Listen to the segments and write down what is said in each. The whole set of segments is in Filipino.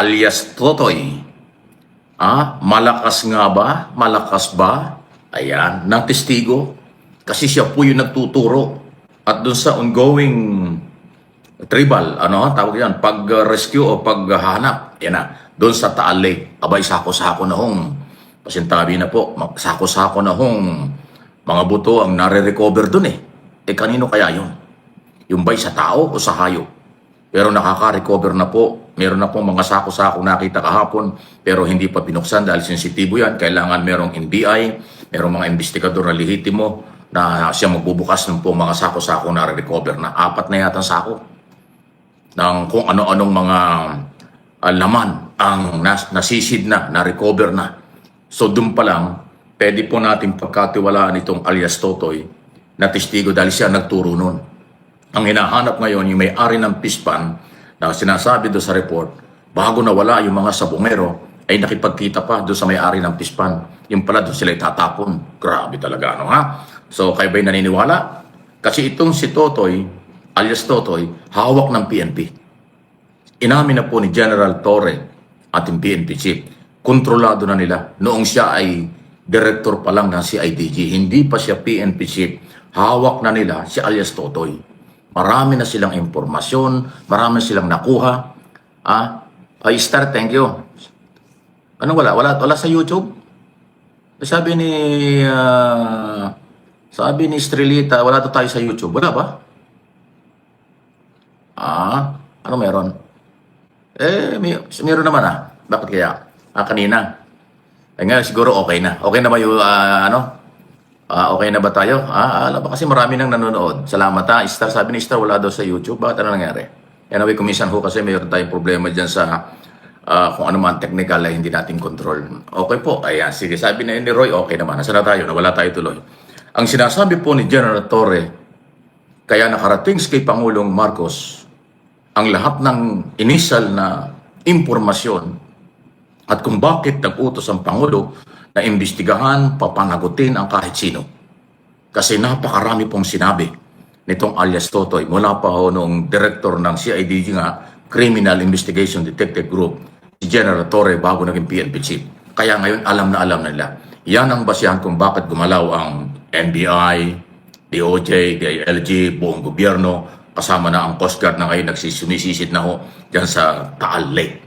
alias Totoy. Malakas nga ba? Malakas ba? Ayan, ng testigo. Kasi siya po yung nagtuturo. At doon sa ongoing tribal, tawag yan, pag-rescue o paghahanap, yan na, doon sa Taal Lake, abay, sako-sako na hong, pasintabi na po, sako-sako na hong mga buto ang nare-recover doon eh. Kanino kaya yun? Yung ba'y sa tao o sa hayop? Pero nakaka-recover na po. Meron na pong mga sako-sako nakita kahapon, pero hindi pa binuksan dahil sensitibo yan. Kailangan merong NBI, merong mga investigador na lehitimo na siya magbubukas ng pong mga sako-sako na recover na. 4 na yata sako ng kung ano-anong mga laman ang nasisid na recover na. So doon pa lang, pwede po natin pagkatiwalaan itong alias Totoy na testigo dahil siya nagturo nun. Ang hinahanap ngayon, yung may-ari ng pispan, na sinasabi doon sa report, bago nawala yung mga sabongero, ay nakipagkita pa doon sa may-ari ng pispan. Yung pala doon sila itatapon. Grabe talaga, ha? So, kayo ba'y naniniwala? Kasi itong si Totoy, alias Totoy, hawak ng PNP. Inamin na po ni General Torre, ating PNP chief, kontrolado na nila. Noong siya ay director pa lang ng CIDG, hindi pa siya PNP chief, hawak na nila si alias Totoy. Marami na silang impormasyon, marami silang nakuha. Star, thank you. Anong wala? Wala sa YouTube? Sabi ni Estrelita, wala to tayo sa YouTube. Wala ba? Ano meron? Meron naman Bakit kaya? Kanina. Ngayon siguro okay na. Okay na ba yung okay na ba tayo? Alam ba kasi marami nang nanonood. Salamat Star. Sabi ni Star, wala daw sa YouTube. Bakit ano nangyari? Anyway, kumisan ho kasi mayroon tayong problema dyan sa kung ano man technical ay hindi natin control. Okay po. Ayan, sige. Sabi na ni Roy, okay naman. Nasaan na tayo? Nawala tayo tuloy. Ang sinasabi po ni General Torre, kaya nakarating kay Pangulong Marcos ang lahat ng initial na impormasyon at kung bakit nag-utos ang Pangulo na imbestigahan, papanagutin ang kahit sino. Kasi napakarami pong sinabi nitong alias Totoy mula pa ho noong director ng CIDG Criminal Investigation Detective Group, si General Torre bago naging PNP chief. Kaya ngayon alam na nila. Yan ang basihan kung bakit gumalaw ang NBI, DOJ, DILG, buong gobyerno, kasama na ang Coast Guard na ngayon nagsisumisisid na ho dyan sa Taal Lake.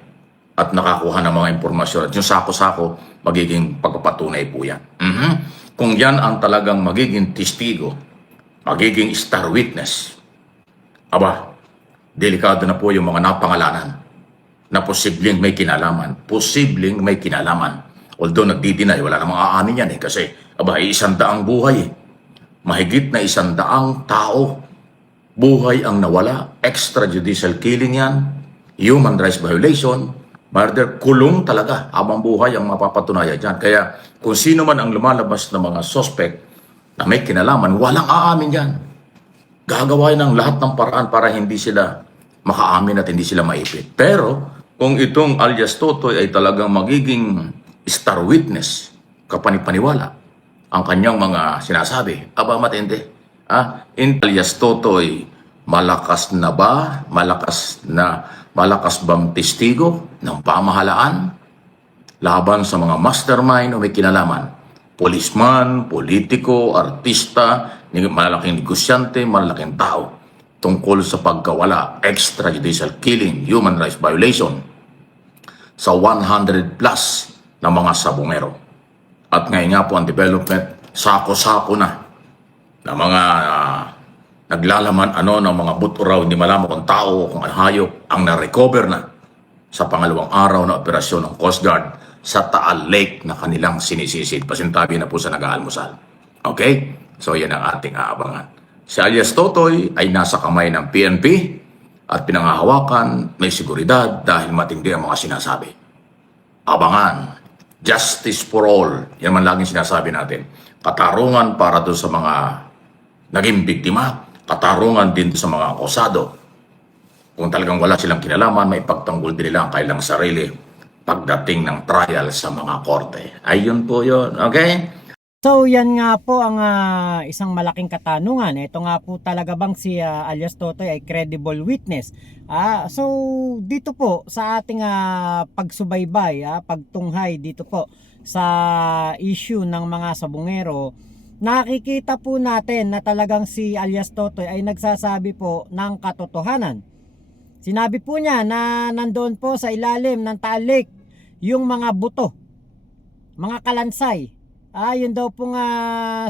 At nakakuha ng mga impormasyon. At yung sako-sako, magiging pagpapatunay po yan. Kung yan ang talagang magiging testigo, magiging star witness, delikado na po yung mga napangalanan na posibleng may kinalaman. Posibleng may kinalaman. Although nagdidinay, wala namang aanin yan kasi, 100 buhay Mahigit na 100 tao. Buhay ang nawala. Extrajudicial killing yan. Human rights violation. Murder, kulong talaga habang buhay ang mapapatunayan dyan. Kaya kung sino man ang lumalabas na mga suspect na may kinalaman, walang aamin yan. Gagawa ng lahat ng paraan para hindi sila makaamin at hindi sila maipit. Pero kung itong alias Totoy ay talagang magiging star witness, kapanipaniwala, ang kanyang mga sinasabi, matindi. Alias Totoy, malakas na ba? Malakas bang testigo ng pamahalaan laban sa mga mastermind o may kinalaman? Policeman, politiko, artista, malalaking negosyante, malalaking tao tungkol sa pagkawala, extrajudicial killing, human rights violation sa 100 plus na mga sabongero. At ngayon nga po ang development, sako-sako na mga naglalaman ng mga buto raw, hindi malaman kung tao o kung hayop ang na-recover na sa pangalawang araw na operasyon ng Coast Guard sa Taal Lake na kanilang sinisisid. Pasintabi na po sa nag-aalmusal. Okay? So yan ang ating aabangan. Si alias Totoy ay nasa kamay ng PNP at pinangahawakan, may seguridad dahil matindi ang mga sinasabi. Abangan. Justice for all. Yan man laging sinasabi natin. Katarungan para doon sa mga naging biktima. Katarungan din sa mga akusado. Kung talagang wala silang kinalaman, may pagtanggol din nila ang kailang sarili pagdating ng trial sa mga korte. Ayun po yun. Okay? So yan nga po ang isang malaking katanungan. Ito nga po talaga bang si alias Totoy ay credible witness? So dito po sa ating pagsubaybay, pagtunghay dito po sa issue ng mga sabungero, nakikita po natin na talagang si alias Totoy ay nagsasabi po ng katotohanan. Sinabi po niya na nandoon po sa ilalim ng Taal Lake yung mga buto, mga kalansay. Yun daw pong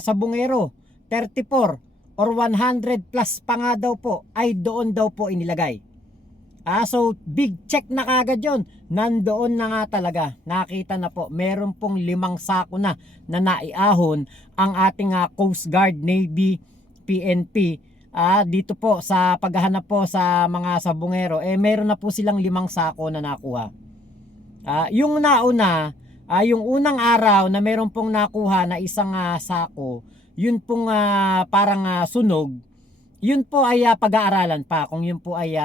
sabungero, 34 or 100 plus pa nga daw po ay doon daw po inilagay. So big check na kagad yun. Nandoon na nga talaga. Nakita na po, meron pong 5 sako na naiahon ang ating Coast Guard, Navy, PNP. Dito po sa paghahanap po sa mga sabungero, meron na po silang 5 sako na nakuha. Yung nauna, yung unang araw na meron pong nakuha na isang sako, yun pong parang sunog, yun po ay pag-aaralan pa kung yun po ay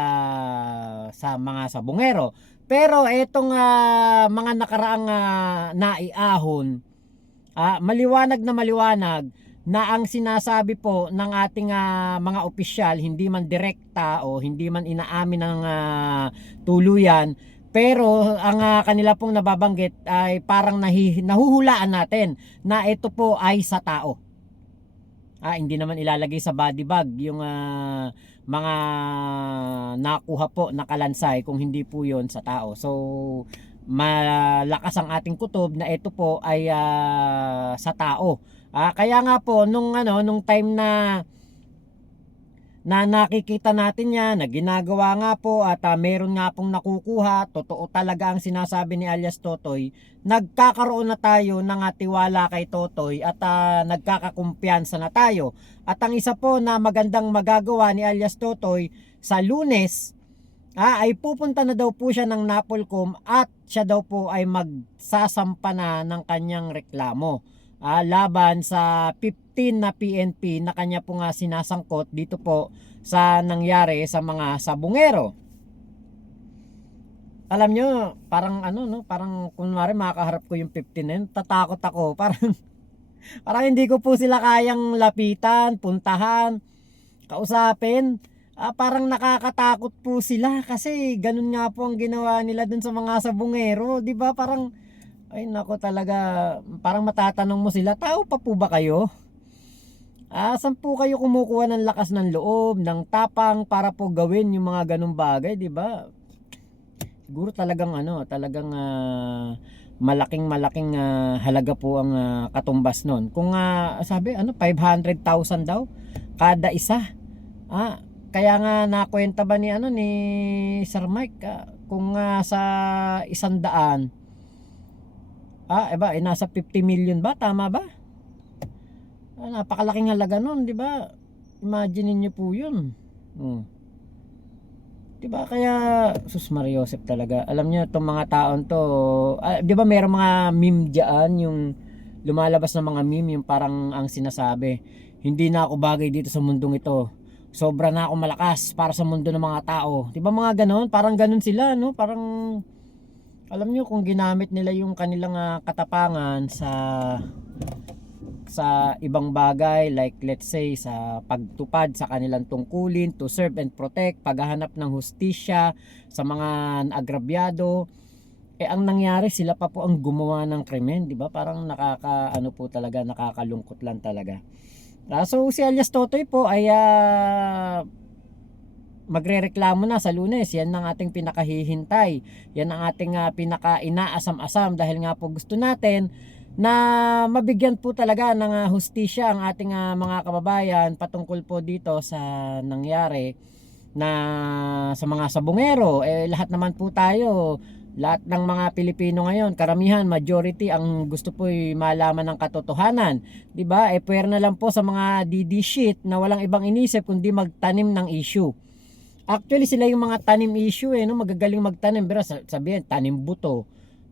sa mga sabungero. Pero etong mga nakaraang naiahon, maliwanag na ang sinasabi po ng ating mga opisyal, hindi man direkta o hindi man inaamin ng tuluyan, pero ang kanila pong nababanggit ay parang nahuhulaan natin na ito po ay sa tao. Hindi naman ilalagay sa body bag yung mga nakuha po na kalansay kung hindi po yon sa tao. So malakas ang ating kutob na ito po ay sa tao. Kaya nga po nung time na nakikita natin yan, na ginagawa nga po at meron nga pong nakukuha, totoo talaga ang sinasabi ni alias Totoy, nagkakaroon na tayo ng tiwala kay Totoy at nagkakakumpiyansa na tayo. At ang isa po na magandang magagawa ni alias Totoy, sa Lunes, ay pupunta na daw po siya ng Napolcom at siya daw po ay magsasampa na ng kanyang reklamo laban sa 15 na PNP na kanya po nga sinasangkot dito po sa nangyari sa mga sabungero. Alam nyo, parang parang kunwari makaharap ko yung 15 na yun, tatakot ako. Parang hindi ko po sila kayang lapitan, puntahan, kausapin. Parang nakakatakot po sila kasi ganun nga po ang ginawa nila dun sa mga sabungero, 'di ba? Parang ay nako talaga, parang matatanong mo sila, tao pa po ba kayo? Saan po kayo kumukuha ng lakas ng loob, ng tapang para po gawin yung mga ganung bagay, 'di ba? Siguro talagang talagang malaking halaga po ang katumbas nun. Kung sabi 500,000 daw kada isa. Kaya nga nakwenta ba ni Sir Mike, kung sa 100, nasa 50 million ba? Tama ba? Napakalaking halaga nun, di ba? Imagine niyo po yun. Di ba? Kaya, sus Maria Joseph talaga. Alam niyo, itong mga taon to, di ba mayroong mga meme dyan, yung lumalabas na mga meme, yung parang ang sinasabi, hindi na ako bagay dito sa mundong ito. Sobra na ako malakas para sa mundo ng mga tao. Di ba mga ganon? Parang ganon sila, no? Parang alam nyo kung ginamit nila yung kanilang katapangan sa ibang bagay, like let's say sa pagtupad sa kanilang tungkulin to serve and protect, paghahanap ng hustisya sa mga agrabyado, ang nangyari sila pa po ang gumawa ng krimen, di ba? Parang po talaga, nakakalungkot lang talaga. So si alias Totoy po ay magrereklamo na sa Lunes. Yan ang ating pinakahihintay. Yan ang ating pinaka-inaasam-asam dahil nga po gusto natin na mabigyan po talaga ng hustisya ang ating mga kababayan patungkol po dito sa nangyari na sa mga sabungero. Lahat naman po tayo, lahat ng mga Pilipino ngayon, karamihan, majority ang gusto po malaman ng katotohanan, 'di ba? Puwer na lang po sa mga DD shit na walang ibang inisip kundi magtanim ng issue. Actually sila yung mga tanim issue magagaling magtanim, pero sabihin tanim buto,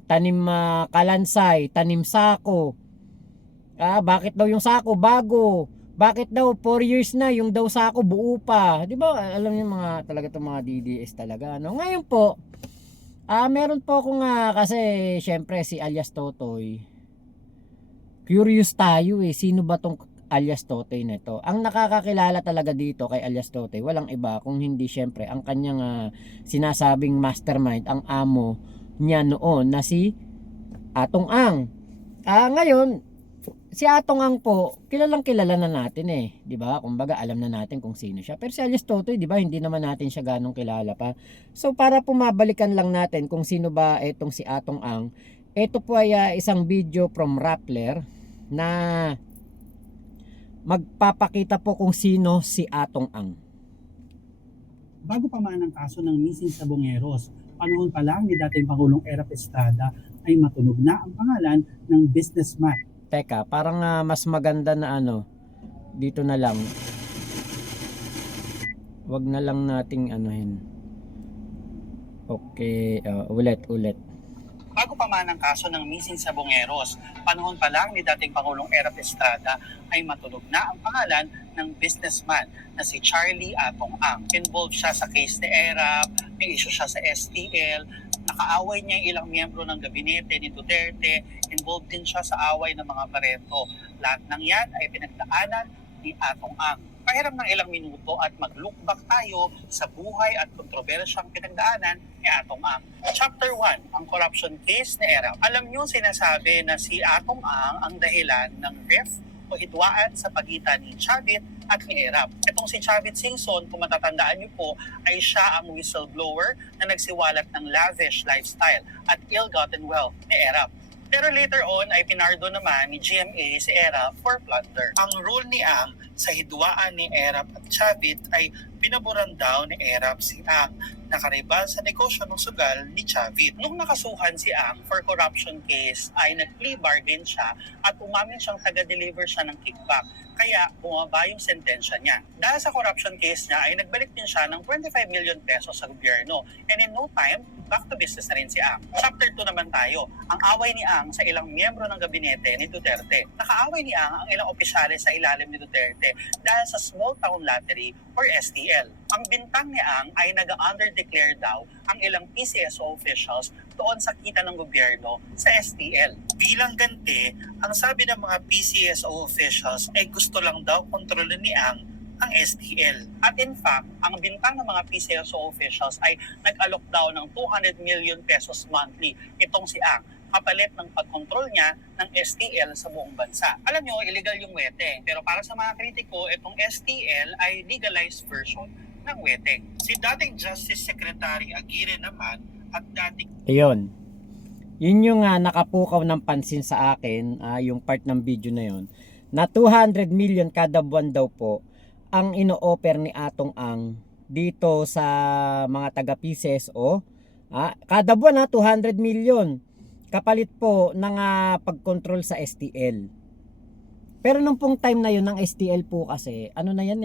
tanim kalansay, tanim sako. Bakit daw yung sako bago? Bakit daw 4 years na yung daw sako buo pa? 'Di ba? Alam niyo mga talaga tong mga DDS talaga, Ngayon po, meron po akong kasi syempre si alias Totoy, curious tayo eh, sino ba tong alias Totoy nito? Ang nakakakilala talaga dito kay alias Totoy, walang iba kung hindi syempre ang kanyang sinasabing mastermind, ang amo niya noon na si Atong Ang. Ngayon, si Atong Ang po, kilalang kilala na natin eh, 'di ba? Kumbaga alam na natin kung sino siya. Pero si alias Totoy, 'di ba, hindi naman natin siya ganong kilala pa. So para pumabalikan lang natin kung sino ba etong si Atong Ang, ito po ay isang video from Rappler na magpapakita po kung sino si Atong Ang. Bago pa man ang kaso ng missing sabongeros, panahon pa lang ni dating Pangulong Erap Estrada ay matunog na ang pangalan ng businessman. Teka, parang mas maganda na dito na lang. Wag na lang nating anuhin. Okay, ulit. Bago pa man ang kaso ng missing sabongeros, panahon pa lang ni dating Pangulong Erap Estrada ay matunog na ang pangalan ng businessman na si Charlie Atong Ang. Involved siya sa case ni Erap, may issue siya sa STL, nakaaway niya yung ilang miyembro ng gabinete ni Duterte, involved din siya sa away ng mga parento. Lahat ng yan ay pinagdaanan ni Atong Ang. Pahiram ng ilang minuto at mag-look back tayo sa buhay at kontrobersyang pinagdaanan ni Atong Ang. Chapter 1, ang corruption case ni Erap. Alam niyo sinasabi na si Atong Ang dahilan ng ref o hidwaan sa pagitan ni Chavit at ni Erap. Itong si Chavit Singson, kung matatandaan niyo po, ay siya ang whistleblower na nagsiwalat ng lavish lifestyle at ill-gotten wealth ni Erap. Pero later on ay pinardo naman ni GMA si Erap for plunder. Ang role ni Ang sa hidwaan ni Erap at Chavit ay pinaboran daw ni Erap si Ang, nakaribal sa negosyo ng sugal ni Chavit. Nung nakasuhan si Ang for corruption case ay nag-plea bargain siya at umamin siyang taga-deliver siya ng kickback. Kaya bumaba yung sentensya niya. Dahil sa corruption case niya ay nagbalik din siya ng 25 million pesos sa gobyerno. And in no time, back to business na rin si Ang. Chapter 2 naman tayo. Ang away ni Ang sa ilang miyembro ng gabinete ni Duterte. Nakaaway ni Ang ilang opisyales sa ilalim ni Duterte dahil sa small town lottery or STL. Ang bintang ni Ang ay nag-underdeclare daw ang ilang PCSO officials doon sa kita ng gobyerno sa STL. Bilang ganti, ang sabi ng mga PCSO officials ay gusto lang daw kontrolin ni Ang STL. At in fact, ang bintang ng mga PCSO officials ay nag-alok daw ng 200 million pesos monthly itong si Ang, kapalit ng pagkontrol niya ng STL sa buong bansa. Alam nyo, illegal yung weteng. Pero para sa mga kritiko, itong STL ay legalized version ng weteng. Si dating Justice Secretary Aguirre naman at dating... Ayun. Yun yung nakapukaw ng pansin sa akin, yung part ng video na yon, na 200 million kada buwan daw po ang ino-offer ni Atong Ang dito sa mga taga PCSO. Kada buwan 200 million kapalit po ng pagkontrol sa STL. Pero nung pong time na yun ng STL po kasi, ano na yan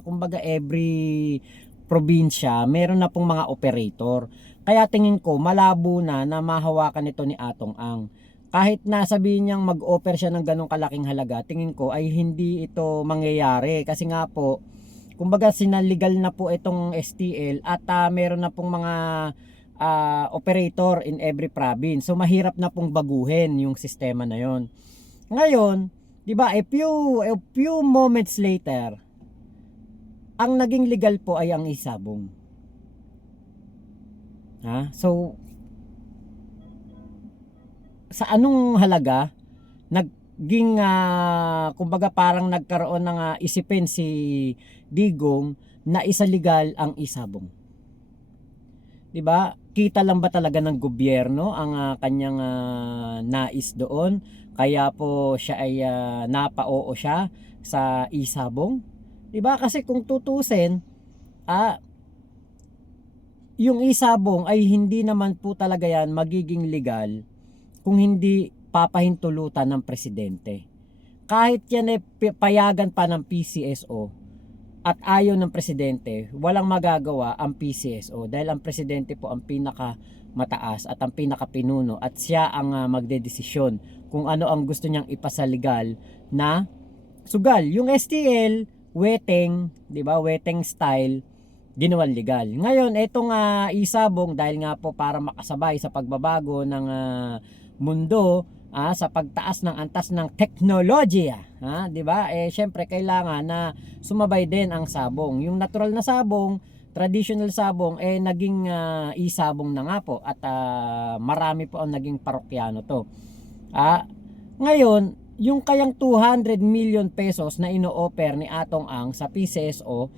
kumbaga every probinsya, meron na pong mga operator. Kaya tingin ko, malabo na mahawakan ito ni Atong Ang. Kahit na sabihin niyang mag-offer siya ng ganong kalaking halaga, tingin ko ay hindi ito mangyayari. Kasi nga po, kumbaga sinaligal na po itong STL at meron na pong mga operator in every province. So mahirap na pong baguhin yung sistema na yon. Ngayon, 'di ba, a few moments later, ang naging legal po ay ang isabong. So sa anong halaga naging kumbaga parang nagkaroon ng isipin si Digong na isa legal ang isabong. 'Di ba? Kita lang ba talaga ng gobyerno ang kanyang nais doon? Kaya po siya ay napao siya sa isabong. 'Di ba? Kasi kung tutusin, yung isabong ay hindi naman po talaga yan magiging legal kung hindi papahintulutan ng presidente. Kahit yan ay payagan pa ng PCSO at ayaw ng presidente, walang magagawa ang PCSO dahil ang presidente po ang pinaka mataas at ang pinakapinuno at siya ang magdedesisyon kung ano ang gusto niyang ipasaligal na sugal. Yung STL, weteng, 'di ba? Weteng style ginawan legal. Ngayon, etong isabong dahil nga po para makasabay sa pagbabago ng mundo, sa pagtaas ng antas ng teknolohiya, 'di ba? Syempre kailangan na sumabay din ang sabong. Yung natural na sabong, traditional sabong naging isabong na nga po at marami po ang naging parokyano to. Ngayon, yung kayang 200 million pesos na ino-offer ni Atong Ang sa PCSO,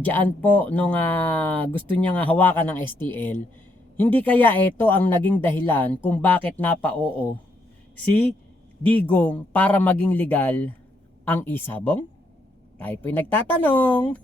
diyan po nung gusto niya nga hawakan ng STL, hindi kaya ito ang naging dahilan kung bakit napa-oo si Digong para maging legal ang isabong? Tayo po'y nagtatanong.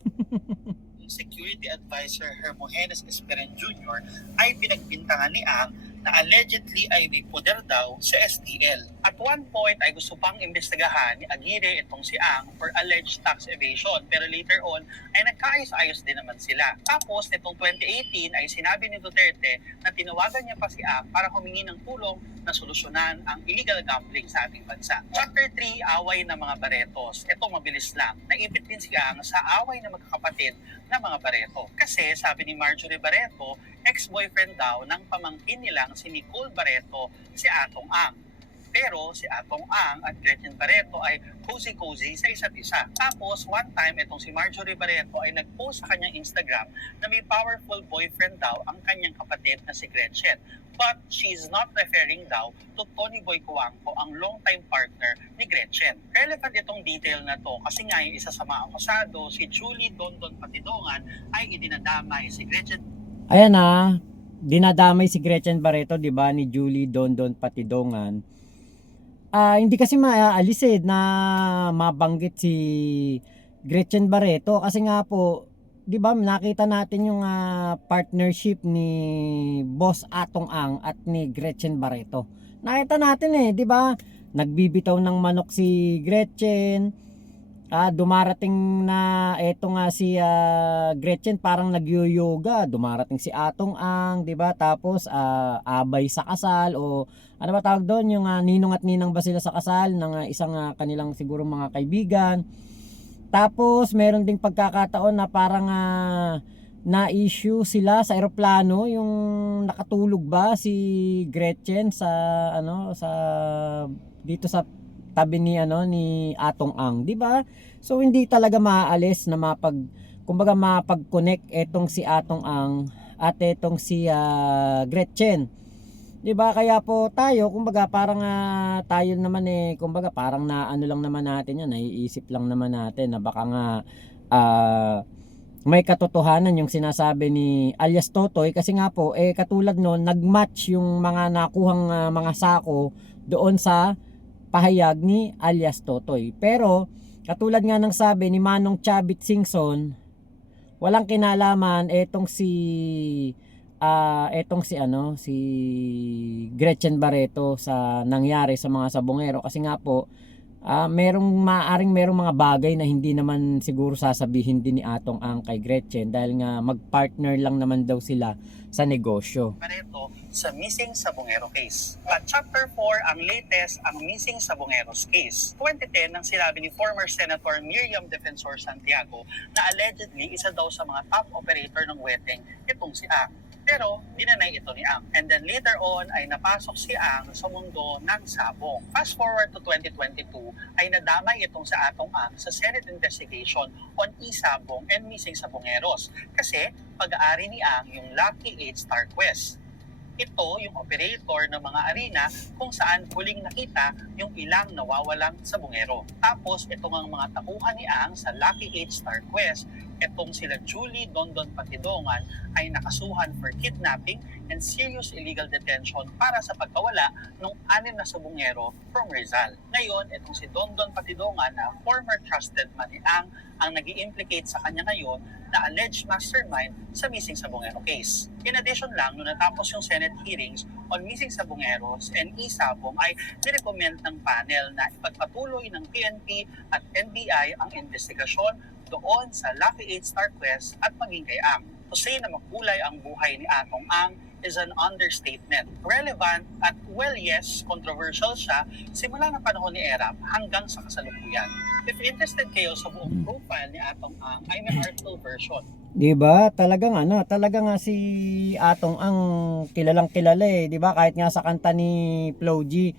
Security Advisor Hermogenes Esperen Jr. ay pinagbintangan ni Ang na allegedly ay may poder daw sa STL. At one point ay gusto pang imbestigahan ni Aguirre itong si Ang for alleged tax evasion, pero later on ay nagkaayos-ayos din naman sila. Tapos nitong 2018 ay sinabi ni Duterte na tinawagan niya pa si Ang para humingi ng tulong na solusyonan ang illegal gambling sa ating bansa. Chapter 3, away ng mga Barretos. Ito mabilis lang. Naipit din si Ang sa away ng magkakapatid na mga Barreto. Kasi sabi ni Marjorie Barreto, ex-boyfriend daw ng pamangkin nilang si Nicole Barreto, si Atong Ang. Pero si Atong Ang at Gretchen Barreto ay cozy-cozy sa isa't isa. Tapos one time itong si Marjorie Barreto ay nag-post sa kanyang Instagram na may powerful boyfriend daw ang kanyang kapatid na si Gretchen. But she's not referring daw to Tony Boy Cuangco, ang long-time partner ni Gretchen. Relevant itong detail na to kasi nga yung isa sa mga akusado, si Julie Dondon Patidongan, ay idinadamay si Gretchen. Ayan dinadamay si Gretchen Barreto, 'di ba, ni Julie Dondon Patidongan. Hindi kasi maalis na mabanggit si Gretchen Barreto kasi nga po, 'di ba, nakita natin yung partnership ni Boss Atong Ang at ni Gretchen Barreto. Nakita natin 'di ba? Nagbibitaw ng manok si Gretchen. Dumarating na eto nga si Gretchen, parang nagyo-yoga. Dumarating si Atong Ang, 'di ba? Tapos abay sa kasal, o ano ba tawag doon, yung ninong at ninang ba sila sa kasal ng isang kanilang siguro mga kaibigan. Tapos meron ding pagkakataon na parang na-issue sila sa eroplano, yung nakatulog ba si Gretchen sa sa dito sa tabi ni ni Atong Ang, 'di ba? So hindi talaga maaalis na kumbaga mapag-connect etong si Atong Ang at etong si Gretchen. 'Di ba? Kaya po tayo, kumbaga parang tayo naman kumbaga parang lang naman natin 'yan, naiisip lang naman natin na baka nga may katotohanan yung sinasabi ni alias Totoy, kasi nga po katulad noon, nagmatch yung mga nakuhang mga sako doon sa pahayag ni alias Totoy. Pero katulad nga ng sabi ni Manong Chavit Singson, walang kinalaman etong si si Gretchen Barreto sa nangyari sa mga sabongero, kasi nga po merong mga bagay na hindi naman siguro sasabihin din ni Atong Ang kay Gretchen, dahil nga magpartner lang naman daw sila sa negosyo. Barreto sa Missing Sabongero case. At Chapter 4, ang latest, ang Missing Sabongeros case. 2010 nang sinabi ni former Senator Miriam Defensor Santiago na allegedly isa daw sa mga top operator ng wedding itong si Ang. Pero dinanay ito ni Ang. And then later on ay napasok si Ang sa mundo ng sabong. Fast forward to 2022 ay nadamay itong sa Atong Ang sa Senate investigation on e-sabong and missing sabongeros. Kasi pag-aari ni Ang yung Lucky 8 Star Quest. Ito yung operator ng mga arena kung saan huling nakita yung ilang nawawalang sabongero. Tapos itong ang mga tauhan ni Ang sa Lucky 8 Star Quest, itong sila Julie Dondon Patidongan ay nakasuhan for kidnapping and serious illegal detention para sa pagkawala ng 6 na sabongero from Rizal. Ngayon, itong si Dondon Patidongan na former trusted man ni Ang nag-i-implicate sa kanya ngayon na alleged mastermind sa missing sabongero case. In addition lang, nung natapos yung Senate hearings on missing sabongeros and e-sabong ay nirecommend ng panel na ipagpatuloy ng PNP at NBI ang investigasyon doon sa Lucky 8 Star Quest at maging kay Ang. To say na makulay ang buhay ni Atong Ang is an understatement. Relevant at yes, controversial siya simula ng panahon ni Erap hanggang sa kasalukuyan. If interested kayo sa buong profile ni Atong Ang, ay may article version. 'Di ba? Talagang talagang si Atong Ang kilalang kilala 'di ba? Kahit nga sa kanta ni Flo G,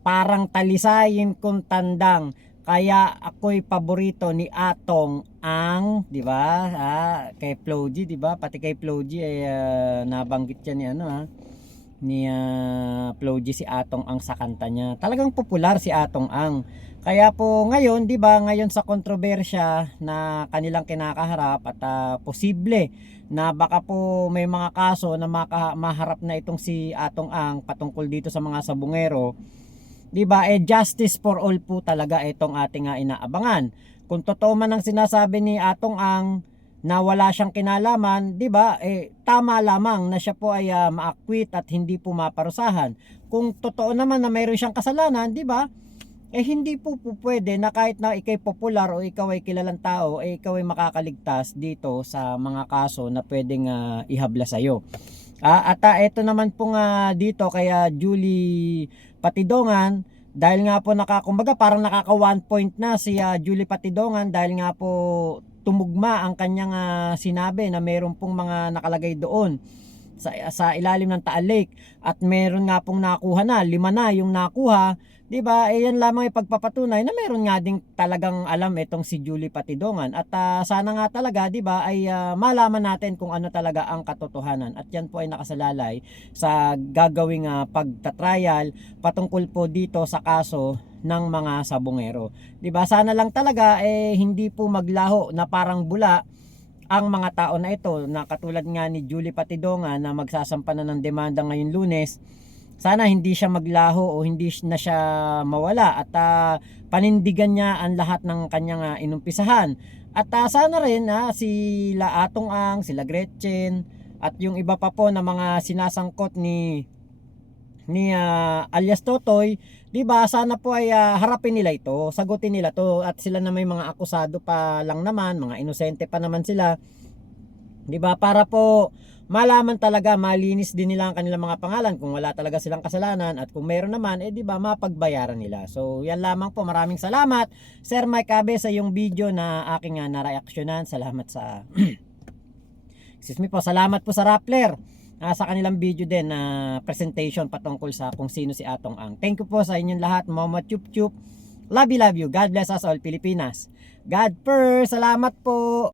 parang talisayin kong tandang, kaya ako'y paborito ni Atong ang, di ba? Kay Flo G, di ba? Pati kay Flo G ay nabanggit yan ni ano ni Flo G si Atong ang sa kanta niya. Talagang popular si Atong ang. Kaya po ngayon, 'di ba, ngayon sa kontrobersya na kanilang kinakaharap at posible na baka po may mga kaso na maharap na itong si Atong ang patungkol dito sa mga sabungero. 'Di ba? Justice for all po talaga itong ating inaabangan. Kung totoo man ang sinasabi ni Atong ang na wala siyang kinalaman, 'di ba? Tama lamang na siya po ay ma-acquit at hindi po maparusahan. Kung totoo naman na mayroon siyang kasalanan, 'di ba? Hindi po pwede na kahit na ikay popular o ikaw ay kilalang tao, ikaw ay makakaligtas dito sa mga kaso na pwedeng ihabla sa iyo. At ito naman po dito kaya Julie Patidongan, dahil nga po kumbaga parang nakaka 1 point na si Julie Patidongan dahil nga po tumugma ang kanyang sinabi na mayroon pong mga nakalagay doon sa ilalim ng Taal Lake at meron nga pong nakuha na, 5 na yung nakuha, 'di ba? Yan lamang ay pagpapatunay na meron nga ding talagang alam itong si Julie Patidongan at sana nga talaga, 'di ba, ay malaman natin kung ano talaga ang katotohanan at yan po ay nakasalalay sa gagawing pagtatrial patungkol po dito sa kaso ng mga sabungero. 'Di ba? Sana lang talaga hindi po maglaho na parang bula ang mga tao na ito na katulad nga ni Julie Patidongan na magsasampa na ng demanda ngayong Lunes. Sana hindi siya maglaho o hindi na siya mawala at panindigan niya ang lahat ng kanyang inumpisahan. At sana rin sila Atong Ang, sila Gretchen at yung iba pa po na mga sinasangkot ni alias Totoy, 'di ba? Sana po ay harapin nila ito, sagutin nila to at sila na may mga akusado pa lang naman, mga inosente pa naman sila. 'Di ba? Para po malaman talaga, malinis din nila ang kanilang mga pangalan kung wala talaga silang kasalanan at kung meron naman 'di ba, mapagbayaran nila. So, yan lamang po. Maraming salamat Sir Mike Abe sa yung video na aking na-reaksyonan. Salamat sa excuse me po, salamat po sa Rappler. Sa kanilang video din na presentation patungkol sa kung sino si Atong Ang. Thank you po sa inyong lahat. Mama Chup Chup. Love you, love you. God bless us all, Pilipinas. God first. Salamat po.